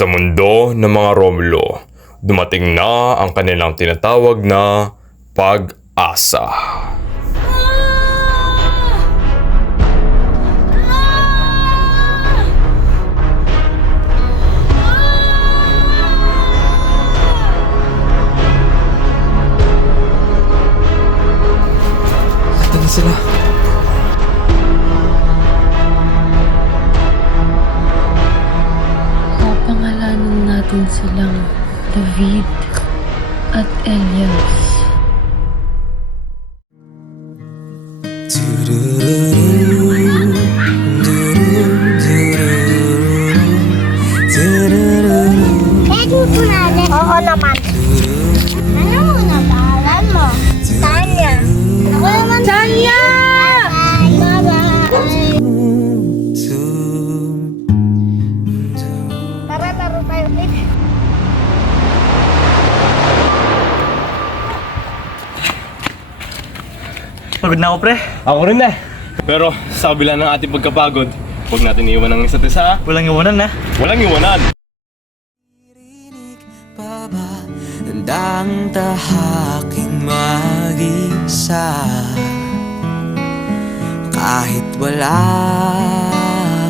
Sa mundo ng mga Romulo, dumating na ang kanilang tinatawag na pag-asa. Ito na sila. Papangalanan natin silang David at Elias. Oo naman. Ano na pangalan mo? Tanya. Ako naman. Tanya! Bye-bye. Tara, laro tayo ulit. Pagod na ako, pre. Ako rin na. Pero sa kabila ng ating pagkapagod, huwag natin iiwan ang isa't isa. Walang iwanan na. Walang iwanan. Handang tahaking mag-isa kahit wala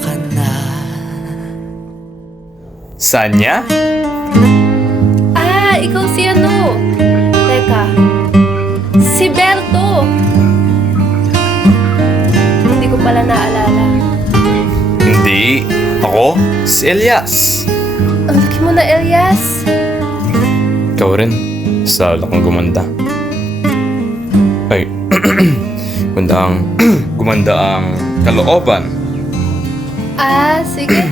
ka na. Sanya? Ah, ikaw si ano? Teka, si Berto. Hindi ko pala naalala. Hindi. Ako, si Elias. Ang laki mo na, Elias. Ikaw rin. Sa kang gumanda. Ay, gumanda ang kalooban. Ah, sige.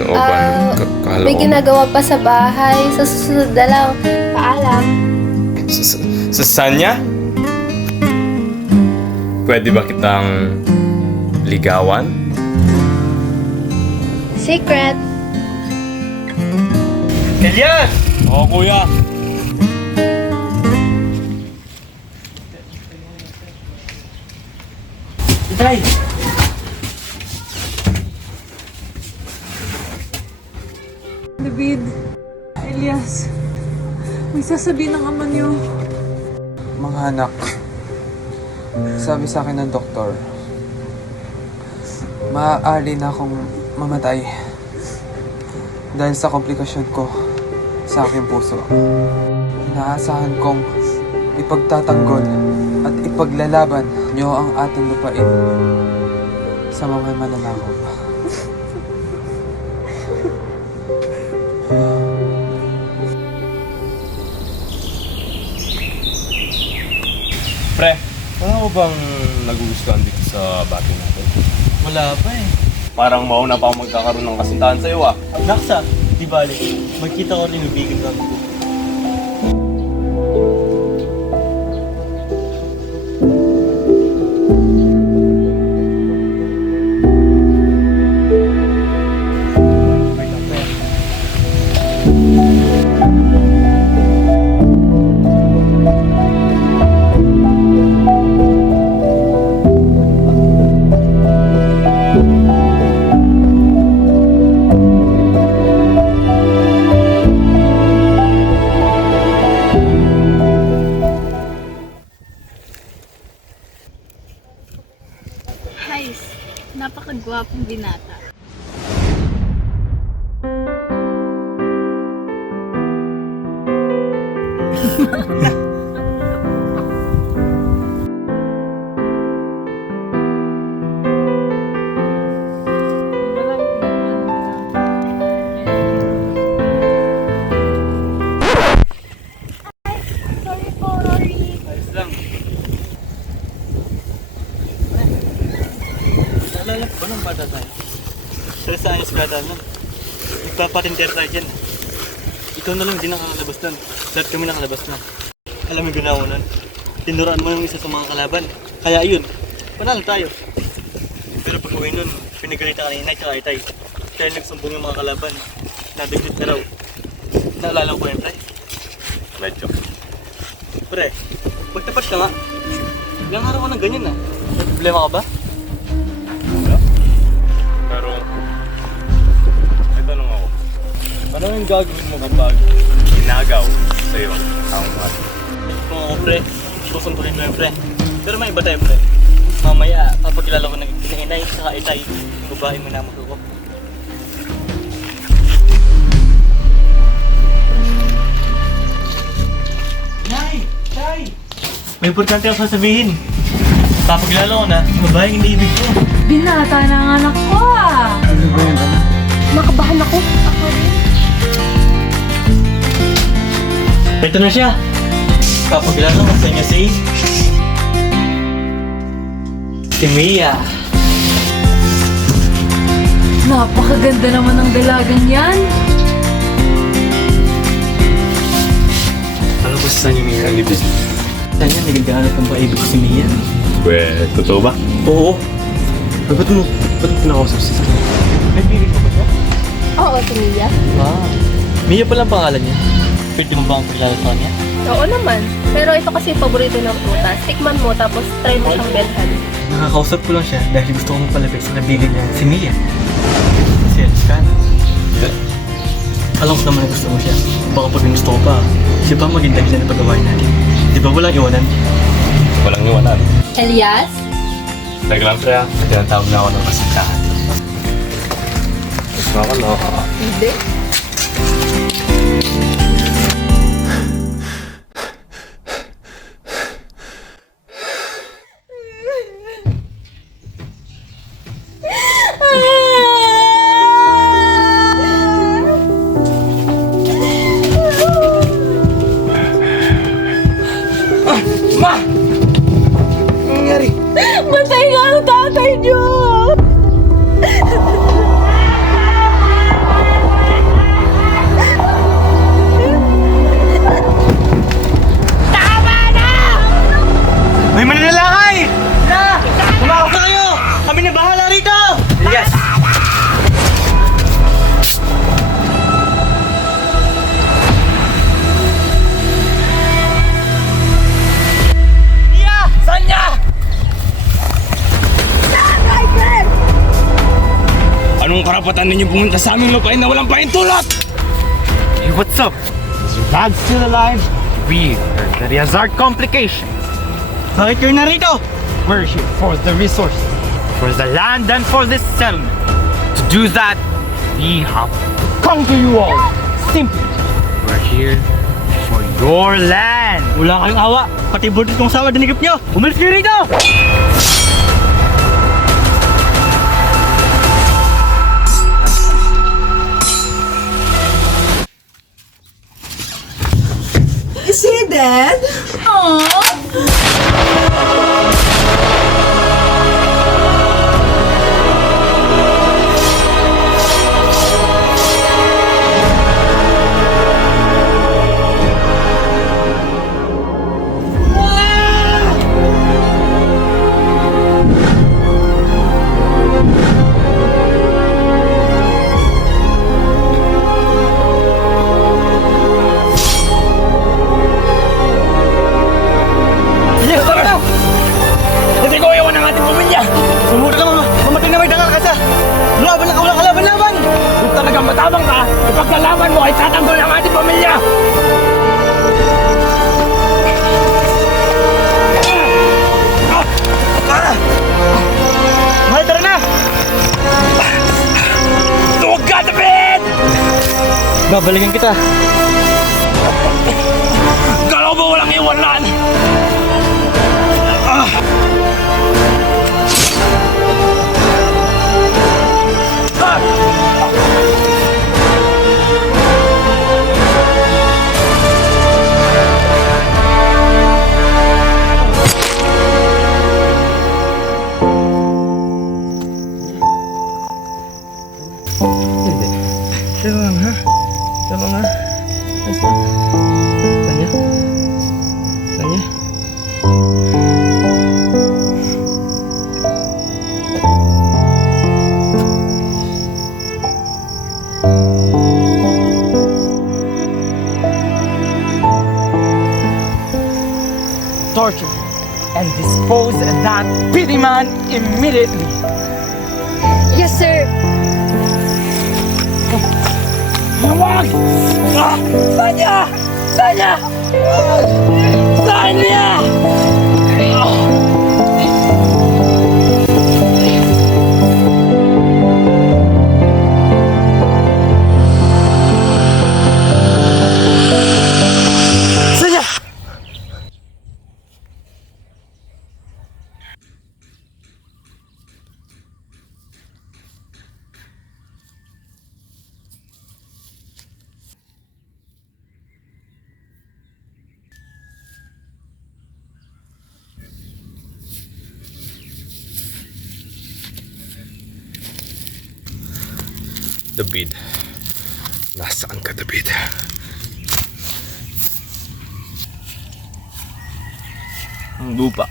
Kalooban, kalooban. May ginagawa pa sa bahay. Sa susunod na lang. Paalam. Sa Sanya? Pwede ba kitang ligawan? Secret. Elias! Oo, kuya. Itay! David, Elias, may sasabihin ng ama niyo. Mga anak, sabi sa akin ng doktor, maaari na akong mamatay dahil sa komplikasyon ko sa aking puso. Inaasahan kong ipagtatanggol at ipaglalaban niyo ang ating lupain sa mga mananakop. Pre, ano mo bang nagugustuhan dito sa bati natin? Wala pa eh. Parang mauna pa ako magkakaroon ng kasintahan sa'yo ah. Naksa, di bali. Magkita ko rin yung bigil namin ko. Guys, napakagwapong binata. Sorry po, Rory. Ayos lang. Naalala ko ba ng bata tayo? Sa eskwada nun. Nagpapatinter tayo dyan. Ikaw na lang din nakakalabas nun. Lahat kami nakalabas na. Alam mo yung ginawa nun? Tinuraan mo yung isa sa mga kalaban. Kaya yun, panalo tayo. Pero pag uwi nun, pinagalitan ka ni Inay tsaka Itay. Kaya nagsumbong yung mga kalaban. Nadaglit na raw. Naalala ko yun, pre? Medyo. Pre, magtapat ka nga. Ilang araw ko na ganyan ah. May problema ka ba? Pero, may tanong ako. Paano Anong gagawin mo kapag Ginagaw sa'yo ang mga kung ako, pre, susuntukin mo yung pre. Pero may iba tayo, pre. Mamaya, papakilala ko ng inay sa itay. Babae mo na ako. May importante ako sasabihin. Papakilala ko na, babaeng iniibig ko. Binata na ang anak ko ah! Makabahan ako. Ako rin. Ito na siya. Papakilala ko sa inyo si Mia. Napakaganda naman ng dalagang yan. Alam ko sa inyo, Mia. Saan yan, nagagahanap ng paibig ko si Mia? Well, totoo ba? Oo. Ba't mo pinakausap si Mia? May piling ko ba siya? Oo, si Mia. Mia pala ang pangalan niya. Pwede mo ba ang pakilala sa kanya? Oo naman. Pero ito kasi paborito ng prutas. Tikman mo tapos try mo siyang belhan. Nakakausap ko lang siya dahil gusto kong palapit sa nabigyan niya si Mia. Si Elskan. Alam ko naman na gusto mo siya. Baka pag gusto ko pa, siya pa maging dahilan na pag-gawain natin. Di ba walang iwanan? Walang iwanan. Elias? Teka lang, pre. Tinatawag na ako ng kasintahan. Mas ako, no? Hindi. Matay nga ang tatay niyo! May manilalakay! Na! Tumakot na kayo! Kami na bahala rito! Yes! Mia! Saan niya? Anong karapatan ninyo pumunta sa aming lupain na walang pahintulot? Hey, what's up? Is your dad still alive? We heard that he has heart complications. Bakit kayo narito? We're here for the resources, for the land and for this settlement. To do that, we have to conquer you all. Simply, we're here for your land. Wala kayong awa. Pati buntis kong sawa dinigip nyo. Umalis kayo rito! Is he dead? Yes, tara na! Hindi ko iwan ang ating pamilya! Sumuro ka, mamatay na may dangal ka sa... Laban na ka, walang kalaban-laban! Kung talagang matabang ka, kapag kalaban mo ay tatanggol ang ating pamilya. Mahal, tara na! Tuwag ka, David! Babalikan kita. Kala mo walang iwanan? Tama nga. Tama nga. Tanya? Tanya? Torture and dispose that pity man immediately. Yes, sir. David. Nasaan ka, David? Ang lupa.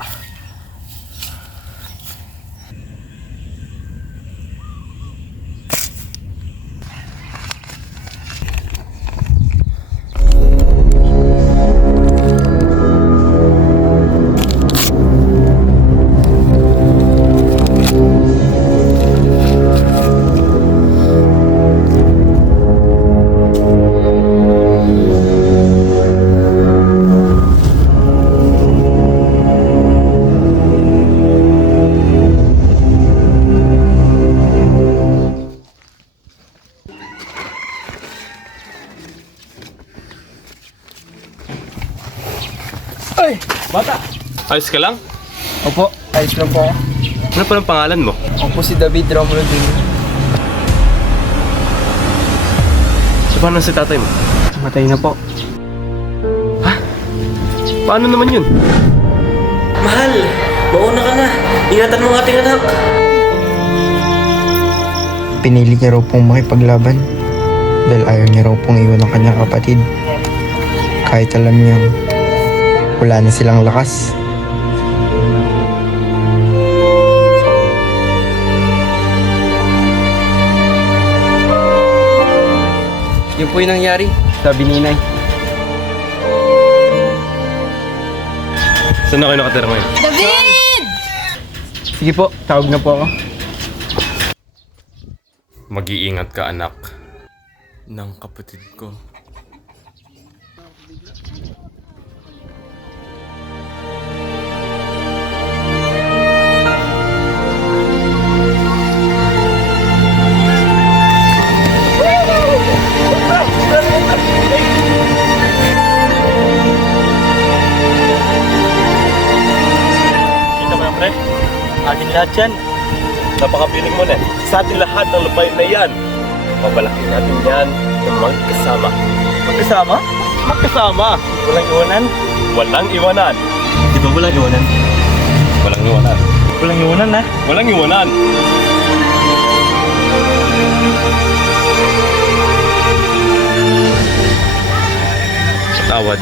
Bata! Ayos ka lang? Opo, ayos lang po ako. Ano pa ang pangalan mo? Ako po si David Romulo Jr. So, paano si tatay mo? Matay na po. Paano naman yun? Mahal! Mauna ka na! Ingatan mo ang ating anak! Pinili niya raw pong makipaglaban dahil ayaw niya raw pong iwan ang kanyang kapatid. Kahit alam niyang wala na silang lakas. Yun po yung nangyari, sabi ni Inay. Saan na kayo nakatira ngayon? David! Sige po, tawag na po ako. Mag-iingat ka, anak. Ng kapatid ko. Kita mo yan, pre? Ating lahat yan. Napakapiling mo na. Sa ating lahat ng lupain na yan. Mabalaki natin yan ng magkasama. Magkasama? Magkasama! Walang iwanan? Walang iwanan. Di ba walang iwanan? Walang iwanan. Walang iwanan, ha? Walang iwanan. Tawad.